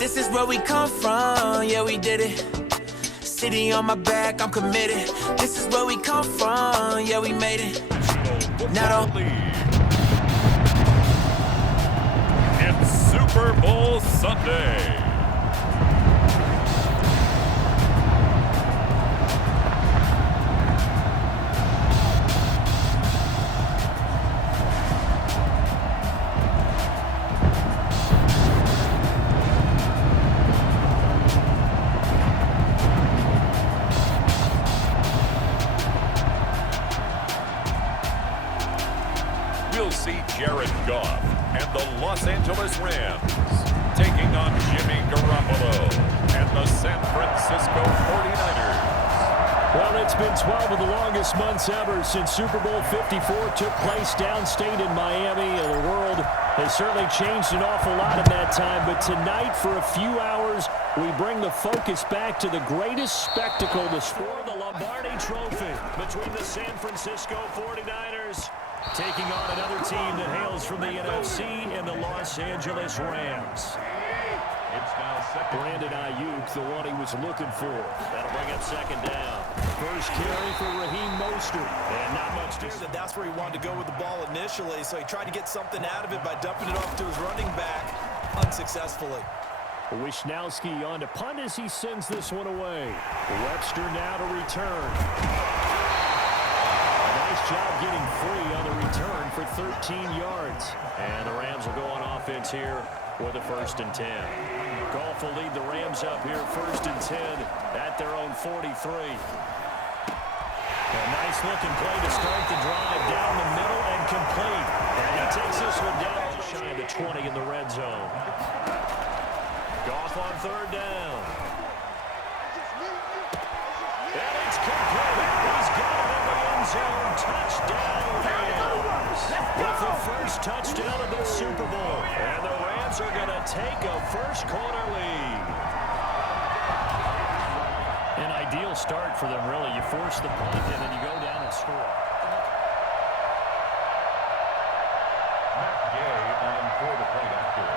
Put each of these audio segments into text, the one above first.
This is where we come from, yeah, we did it. City on my back, I'm committed. This is where we come from, yeah, we made it. Now don't It's Super Bowl Sunday. We'll see Jared Goff and the Los Angeles Rams taking on Jimmy Garoppolo and the San Francisco 49ers. Well, it's been 12 of the longest months ever since Super Bowl 54 took place downstate in Miami, and the world has certainly changed an awful lot in that time. But tonight, for a few hours, we bring the focus back to the greatest spectacle to score the Lombardi Trophy between the San Francisco 49ers taking on another team that hails from the NFC and the Los Angeles Rams. It's now second. Brandon Ayuk, the one he was looking for. That'll bring up second down. First carry for Raheem Mostert. And not much to say. That's where he wanted to go with the ball initially, so he tried to get something out of it by dumping it off to his running back unsuccessfully. Wisnowski on to punt as he sends this one away. Webster now to return. Nice job getting free on the return for 13 yards. And the Rams will go on offense here with a 1st and 10. Goff will lead the Rams up here 1st and 10 at their own 43. A nice looking play to start the drive down the middle and complete. And he takes this one down just shy of the 20 in the red zone. Goff on 3rd down. And it's complete. He's got it in the end zone. Touchdown Rams. With the first touchdown of the Super Bowl. And the Rams are going to take a first-quarter lead. An ideal start for them, really. You force the punt, and then you go down and score. Matt Gay on for the plate after.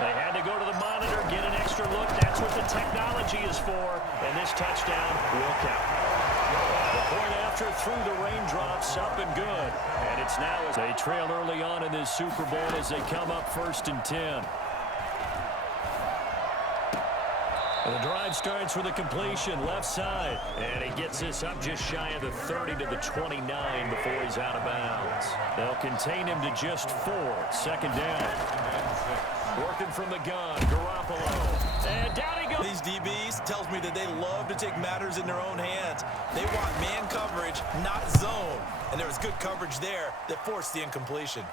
They had to go to the monitor, get an extra look. That's what the technology is for. And this touchdown will count. The point after through the raindrops, up and good. And it's now as they trail early on in this Super Bowl as they come up 1st and 10. And the drive starts with a completion left side. And he gets this up just shy of the 30 to the 29 before he's out of bounds. They'll contain him to just 4. 2nd down. Working from the gun, Garoppolo. And down he goes. These DBs tells me that they love to take matters in their own hands. They want man coverage, not zone. And there was good coverage there that forced the incompletion.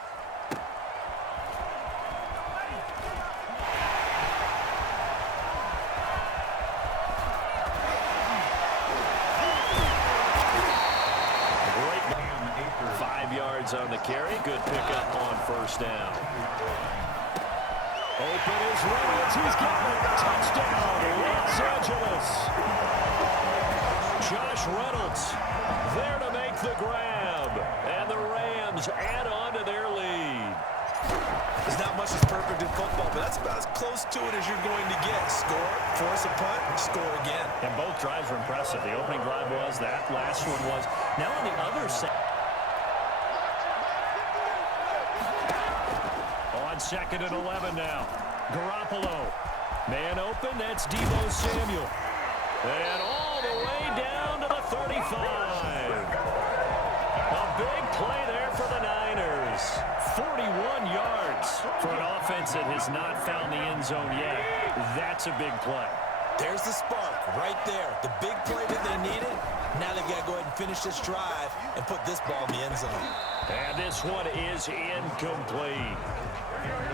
Great. 5 yards on the carry. Good pickup on 1st down. Open is Reynolds. He's got it. Touchdown, Los Angeles. Josh Reynolds there to make the grab. And the Rams add on to their lead. There's not much that's perfect in football, but that's about as close to it as you're going to get. Score, force a punt, score again. And both drives were impressive. The opening drive was, that last one was. Now on the other side. On 2nd and 11 now. Garoppolo. Man open, that's Deebo Samuel. And all the way down to the 35. A big play there for the Niners. 41 yards for an offense that has not found the end zone yet. That's a big play. There's the spark right there. The big play that they needed. Now they've got to go ahead and finish this drive and put this ball in the end zone. And this one is incomplete.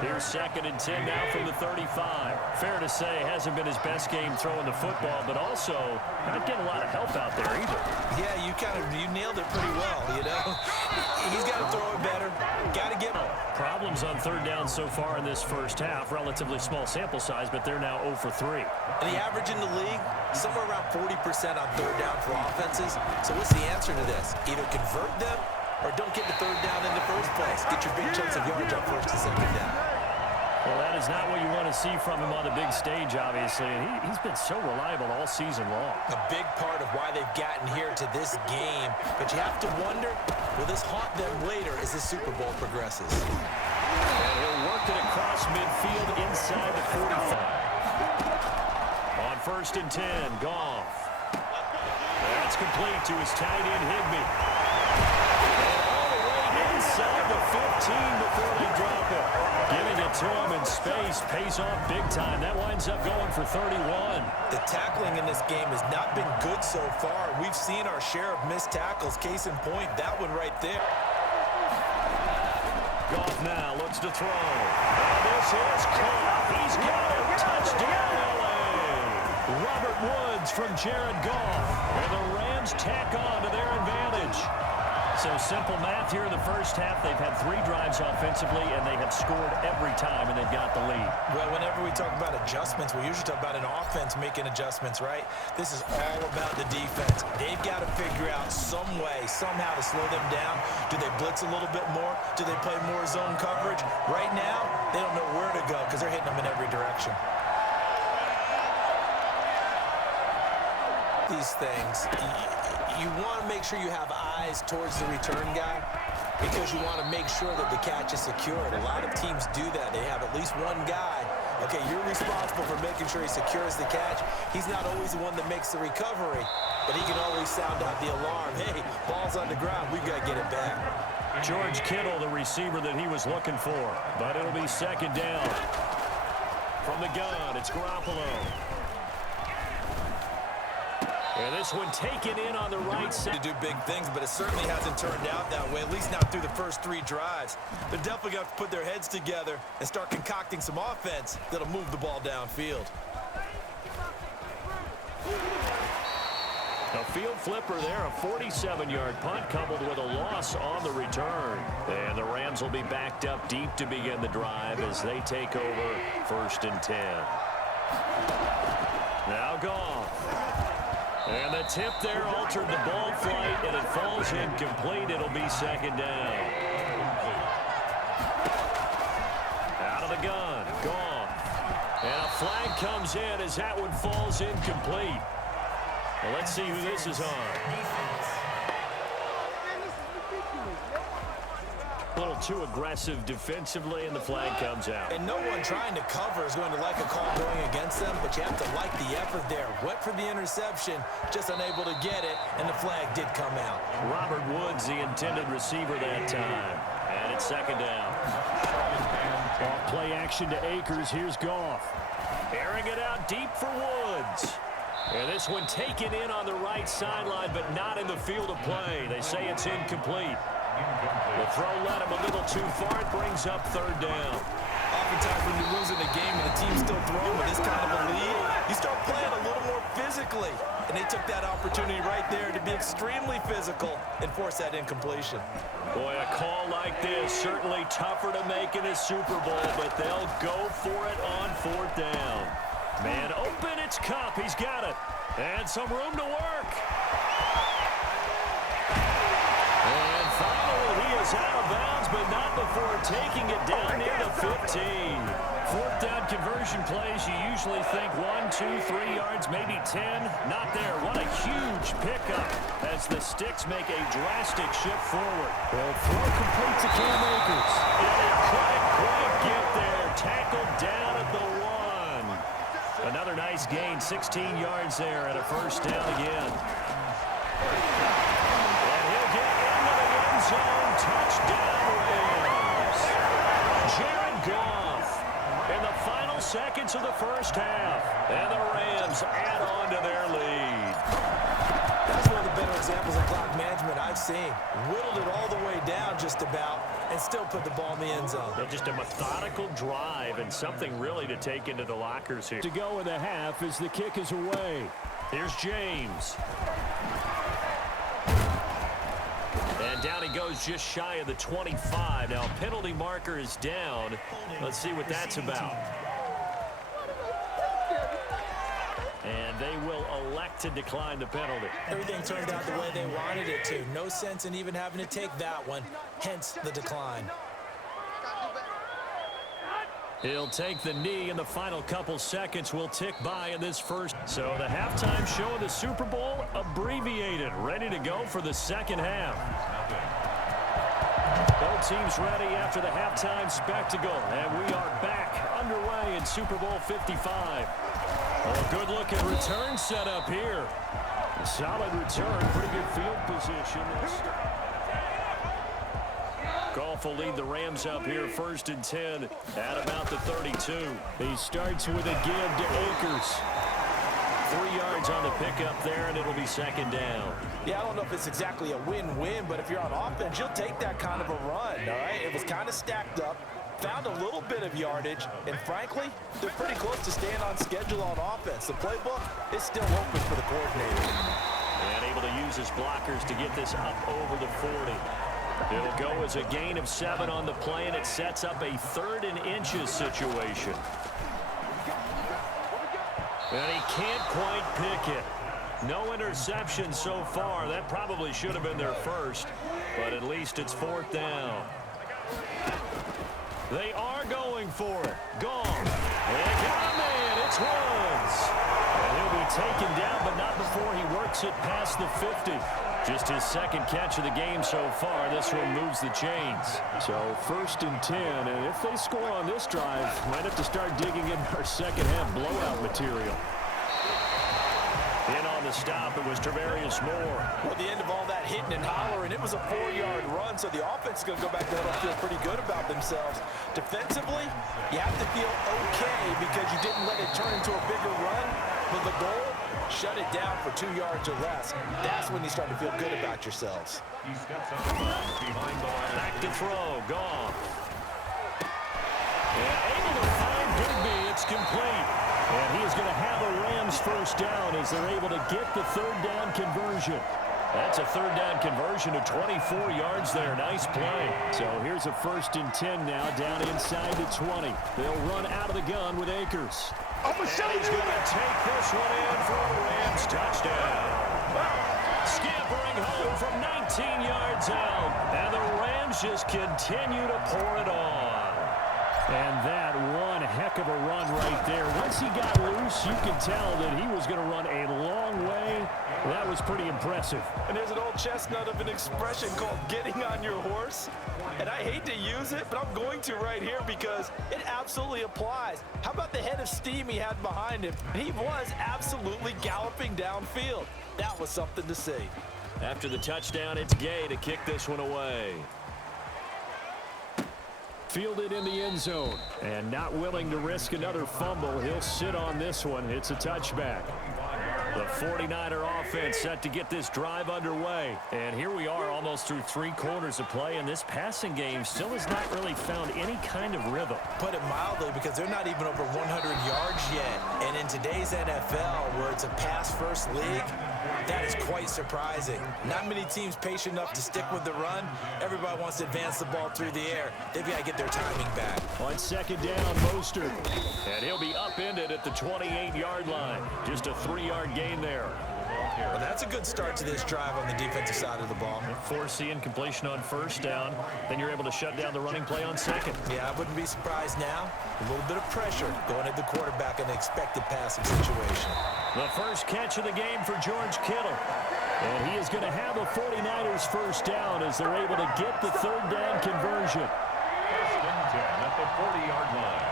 Here's 2nd and 10 now from the 35. Fair to say, hasn't been his best game throwing the football, but also not getting a lot of help out there either. Yeah, you nailed it pretty well, you know. He's got to throw it better. Got to get problems on 3rd down so far in this first half. Relatively small sample size, but they're now 0 for 3. And the average in the league, somewhere around 40% on 3rd down for offenses. So what's the answer to this? Either convert them or don't get the 3rd down in the first place. Get your big chunks of yards on 1st and 2nd down. Well, that is not what you want to see from him on the big stage, obviously. And he's been so reliable all season long. A big part of why they've gotten here to this game. But you have to wonder, will this haunt them later as the Super Bowl progresses? And he'll work it across midfield inside the 45. On 1st and 10, Goff. That's complete to his tight end, Higbee. And all the way inside the 15 before they drop it. Giving it to him in space pays off big time. That winds up going for 31. The tackling in this game has not been good so far. We've seen our share of missed tackles. Case in point, that one right there. Goff now looks to throw. And this is caught. He's got it. Touchdown, LA. Robert Woods from Jared Goff. And the Rams tack on to their advantage. So simple math here in the first half. They've had 3 drives offensively, and they have scored every time, and they've got the lead. Well, whenever we talk about adjustments, we usually talk about an offense making adjustments, right? This is all about the defense. They've got to figure out some way, somehow to slow them down. Do they blitz a little bit more? Do they play more zone coverage? Right now, they don't know where to go because they're hitting them in every direction. These things, you want to make sure you have eyes towards the return guy because you want to make sure that the catch is secured. A lot of teams do that. They have at least one guy. Okay, you're responsible for making sure he secures the catch. He's not always the one that makes the recovery, but he can always sound out the alarm. Hey, ball's on the ground. We've got to get it back. George Kittle, the receiver that he was looking for, but it'll be 2nd down. From the gun, it's Garoppolo. And this one taken in on the right side. To do big things, but it certainly hasn't turned out that way, at least not through the first 3 drives. They're definitely going to put their heads together and start concocting some offense that'll move the ball downfield. A field flipper there, a 47-yard punt coupled with a loss on the return. And the Rams will be backed up deep to begin the drive as they take over 1st and 10. Now Goff. And the tip there altered the ball flight, and it falls incomplete. It'll be 2nd down. Out of the gun, Goff. And a flag comes in as that one falls incomplete. Well, let's see who this is on. A little too aggressive defensively, and the flag comes out. And no one trying to cover is going to like a call going against them, but you have to like the effort there. Went for the interception, just unable to get it, and the flag did come out. Robert Woods, the intended receiver that time. And it's 2nd down. Off play action to Akers. Here's Goff. Airing it out deep for Woods. And this one taken in on the right sideline, but not in the field of play. They say it's incomplete. The throw led him a little too far. It brings up 3rd down. Oftentimes when you're losing a game and the team's still throwing with this kind of a lead, you start playing a little more physically. And they took that opportunity right there to be extremely physical and force that incompletion. Boy, a call like this, certainly tougher to make in a Super Bowl, but they'll go for it on 4th down. Man open, it's Kupp. He's got it. And some room to work. And finally, he is out of bounds, but not before taking it down near the 15. 4th down conversion plays, you usually think 1, 2, 3 yards, maybe 10. Not there. What a huge pickup as the Sticks make a drastic shift forward. Well, throw complete to Cam Akers. And they couldn't quite get there. Tackled down at the 1. Another nice gain, 16 yards there and a 1st down again. And he'll get into the end zone. Touchdown, Rams. Jared Goff in the final seconds of the first half. And the Rams add on to their lead. That's one of the better examples of clock management I've seen. Whittled it all the way down just about and still put the ball in the end zone. Yeah, just a methodical drive and something really to take into the lockers here. To go in the half as the kick is away. Here's James. And down he goes just shy of the 25. Now, penalty marker is down. Let's see what that's about. And they will elect to decline the penalty. Everything turned out the way they wanted it to. No sense in even having to take that one, hence the decline. He'll take the knee, and the final couple seconds will tick by in this first. So the halftime show of the Super Bowl abbreviated, ready to go for the second half. Both teams ready after the halftime spectacle, and we are back underway in Super Bowl 55. A good-looking return set up here. A solid return, pretty good field position. Goff will lead the Rams up here first and 10 at about the 32. He starts with a give to Akers. 3 yards on the pickup there, and it'll be second down. Yeah, I don't know if it's exactly a win-win, but if you're on offense, you'll take that kind of a run, all right? It was kind of stacked up, found a little bit of yardage, and frankly, they're pretty close to staying on schedule on offense. The playbook is still open for the coordinator. And able to use his blockers to get this up over the 40. It'll go as a gain of 7 on the play, and it sets up a 3rd and inches situation. And he can't quite pick it. No interception so far. That probably should have been their first, but at least it's 4th down. They are going for it. Gone. They got a man. It's Woods. And he'll be taken down, but not before he works it past the 50. Just his second catch of the game so far. This one moves the chains. So first and 10, and if they score on this drive, might have to start digging in our second half blowout material. In on the stop, it was Tarvarius Moore. Well, the end of all that hitting and hollering, it was a 4-yard run, so the offense is going to go back there and feel pretty good about themselves. Defensively, you have to feel okay because you didn't let it turn into a bigger run, but the goal, shut it down for 2 yards or less. That's when you start to feel good about yourselves. Back to throw, Goff. And able to find Digby, it's complete. And he is going to have a Rams first down as they're able to get the 3rd down conversion. That's a 3rd down conversion of 24 yards there. Nice play. So here's a 1st and 10 now down inside the 20. They'll run out of the gun with Akers. And he's going to take this one in for a Rams touchdown. Scampering home from 19 yards out. And the Rams just continue to pour it on. And that one heck of a run right there. Once he got loose, you could tell that he was going to run a long way. That was pretty impressive. And there's an old chestnut of an expression called getting on your horse. And I hate to use it, but I'm going to right here because it absolutely applies. How about the head of steam he had behind him? He was absolutely galloping downfield. That was something to see. After the touchdown, it's Gay to kick this one away. Fielded in the end zone. And not willing to risk another fumble. He'll sit on this one. It's a touchback. The 49er offense set to get this drive underway. And here we are almost through 3 quarters of play, and this passing game still has not really found any kind of rhythm. Put it mildly, because they're not even over 100 yards yet. And in today's NFL, where it's a pass-first league, that is quite surprising. Not many teams patient enough to stick with the run. Everybody wants to advance the ball through the air. They've got to get their timing back. On second down, Mostert. And he'll be upended at the 28-yard line. Just a 3-yard gain there. Well, that's a good start to this drive on the defensive side of the ball. Forcing completion on first down. Then you're able to shut down the running play on second. Yeah, I wouldn't be surprised now. A little bit of pressure going at the quarterback in an expected passing situation. The first catch of the game for George Kittle. And he is going to have the 49ers first down as they're able to get the 3rd down conversion. First and 10 at the 40-yard line.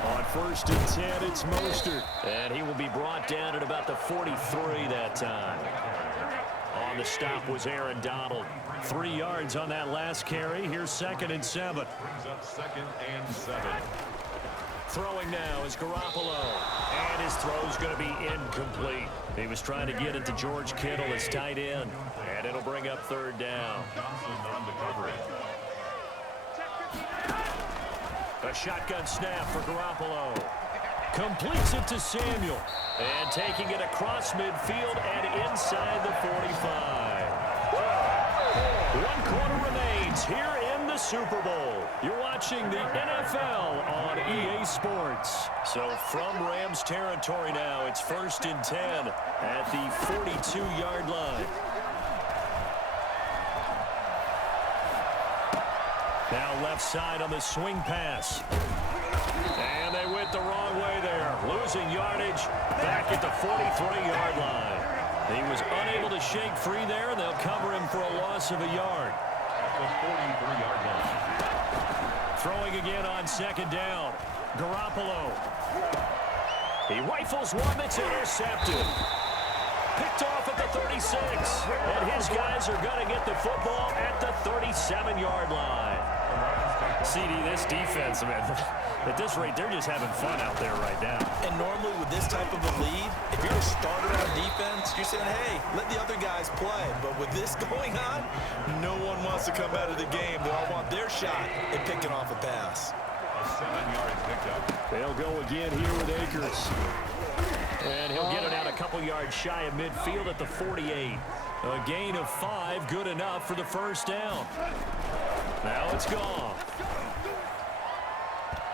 On 1st and 10, it's Mostert. And he will be brought down at about the 43 that time. On the stop was Aaron Donald. 3 yards on that last carry. Here's 2nd and 7. Brings up 2nd and 7. Throwing now is Garoppolo. And his throw's going to be incomplete. He was trying to get it to George Kittle, his tight end. And it'll bring up 3rd down. Johnson on the coverage. A shotgun snap for Garoppolo. Completes it to Samuel. And taking it across midfield and inside the 45. 1 quarter remains here in the Super Bowl. You're watching the NFL on EA Sports. So from Rams territory now, it's 1st and 10 at the 42-yard line. Now left side on the swing pass. And they went the wrong way there. Losing yardage back at the 43-yard line. He was unable to shake free there, and they'll cover him for a loss of a yard. The 43-yard line. Throwing again on second down. Garoppolo. He rifles one that's intercepted. Picked off at the 36. And his guys are going to get the football at the 37-yard line. CD, this defense, man, at this rate, they're just having fun out there right now. And normally with this type of a lead, if you're a starter on defense, you're saying, hey, let the other guys play. But with this going on, no one wants to come out of the game. They all want their shot at picking off a pass. A 7-yard pickup. They'll go again here with Akers. And he'll get it out a couple yards shy of midfield at the 48. A gain of 5, good enough for the first down. Now it's gone.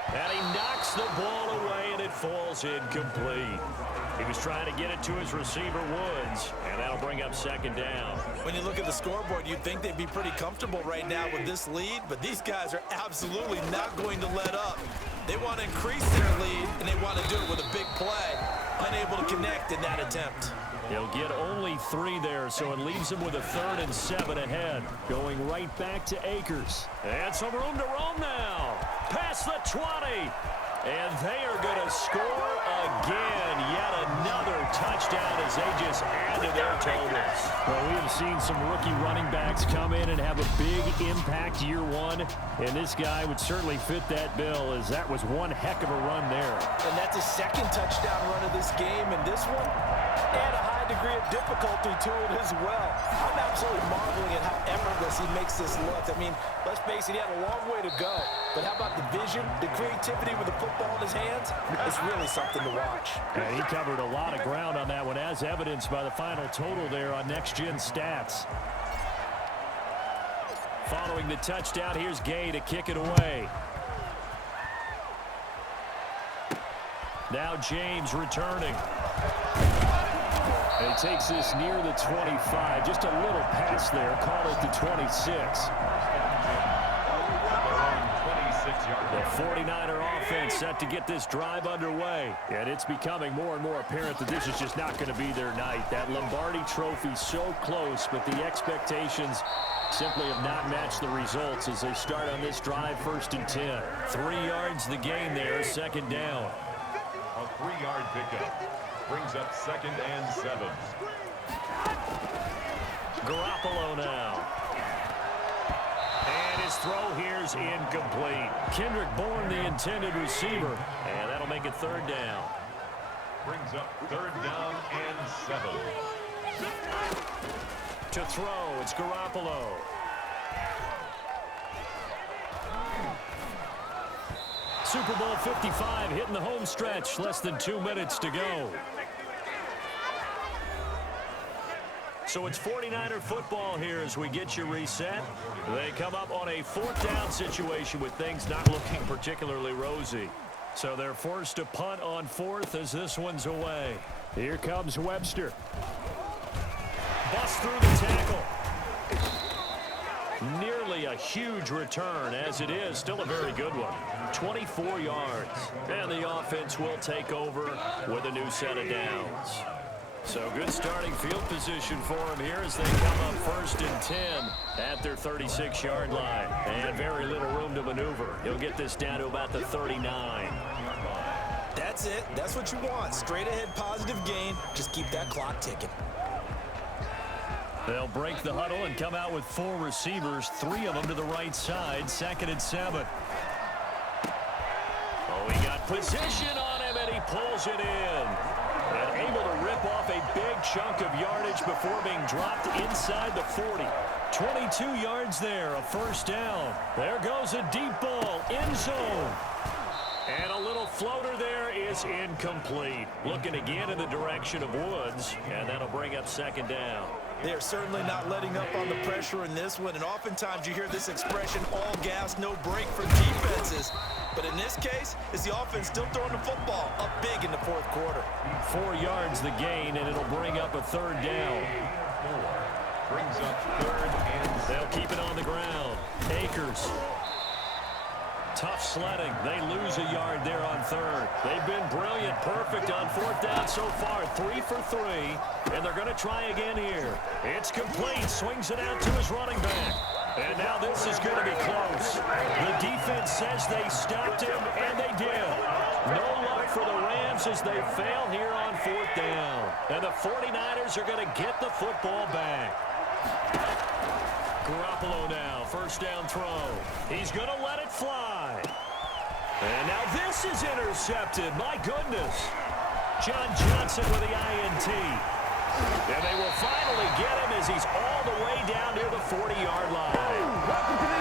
And he knocks the ball away, and it falls incomplete. He was trying to get it to his receiver, Woods, and that'll bring up second down. When you look at the scoreboard, you'd think they'd be pretty comfortable right now with this lead, but these guys are absolutely not going to let up. They want to increase their lead, and they want to do it with a big play. Unable to connect in that attempt. He'll get only 3 there, so it leaves him with a 3rd and 7 ahead. Going right back to Akers. And some room to roam now. Past the 20. And they are going to score again. Yet another touchdown as they just add to their totals. Well, we have seen some rookie running backs come in and have a big impact year one. And this guy would certainly fit that bill, as that was one heck of a run there. And that's his 2nd touchdown run of this game. And this one, and a high degree of difficulty to it as well. I'm absolutely marveling at how effortless he makes this look. I mean, let's face it, he had a long way to go. But how about the vision, the creativity with the football in his hands? It's really something to watch. Yeah, he covered a lot of ground on that one, as evidenced by the final total there on Next Gen Stats. Following the touchdown, here's Gay to kick it away. Now James returning. And he takes this near the 25. Just a little pass there. Call it the 26. The 49er offense set to get this drive underway. And it's becoming more and more apparent that this is just not going to be their night. That Lombardi trophy so close, but the expectations simply have not matched the results as they start on this drive, 1st and 10. 3 yards the gain there, 2nd down. A 3-yard pickup brings up 2nd and 7. Garoppolo now. And his throw here's incomplete. Kendrick Bourne, the intended receiver. And that'll make it 3rd down. Brings up 3rd down and 7. To throw, it's Garoppolo. Super Bowl 55 hitting the home stretch. Less than 2 minutes to go. So it's 49er football here as we get you reset. They come up on a 4th down situation with things not looking particularly rosy. So they're forced to punt on 4th as this one's away. Here comes Webster. Bust through the tackle. Nearly a huge return, as it is still a very good one. 24 yards. And the offense will take over with a new set of downs. So good starting field position for him here as they come up 1st and 10 at their 36-yard line. And very little room to maneuver. He'll get this down to about the 39. That's it. That's what you want. Straight ahead positive gain. Just keep that clock ticking. They'll break the huddle and come out with 4 receivers, 3 of them to the right side, 2nd and 7. Oh, he got position on him, and he pulls it in. And able to rip off a big chunk of yardage before being dropped inside the 40. 22 yards there, a 1st down. There goes a deep ball, end zone. And a little floater there is incomplete. Looking again in the direction of Woods, and that'll bring up 2nd down. They are certainly not letting up on the pressure in this one, and oftentimes you hear this expression, all gas, no break for defenses. But in this case, it's the offense still throwing the football up big in the 4th quarter. 4 yards the gain, and it'll bring up a 3rd down. Brings up 3rd and 7. They'll keep it on the ground. Akers. Tough sledding. They lose a yard there on third. They've been brilliant, perfect on fourth down so far. 3 for 3, and they're going to try again here. It's complete. Swings it out to his running back. And now this is going to be close. The defense says they stopped him, and they did. No luck for the Rams as they fail here on fourth down. And the 49ers are going to get the football back. Garoppolo now, first down throw. He's going to let it fly. And now this is intercepted. My goodness. John Johnson with the INT. And they will finally get him as he's all the way down near the 40-yard line. Welcome to the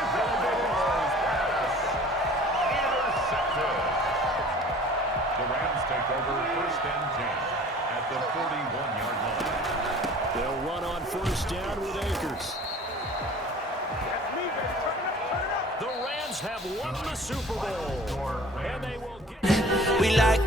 intercepted. The Rams take over first and 10 at the 41-yard line. They'll run on first down with Akers. The Rams have won the Super Bowl. And they will get... We like,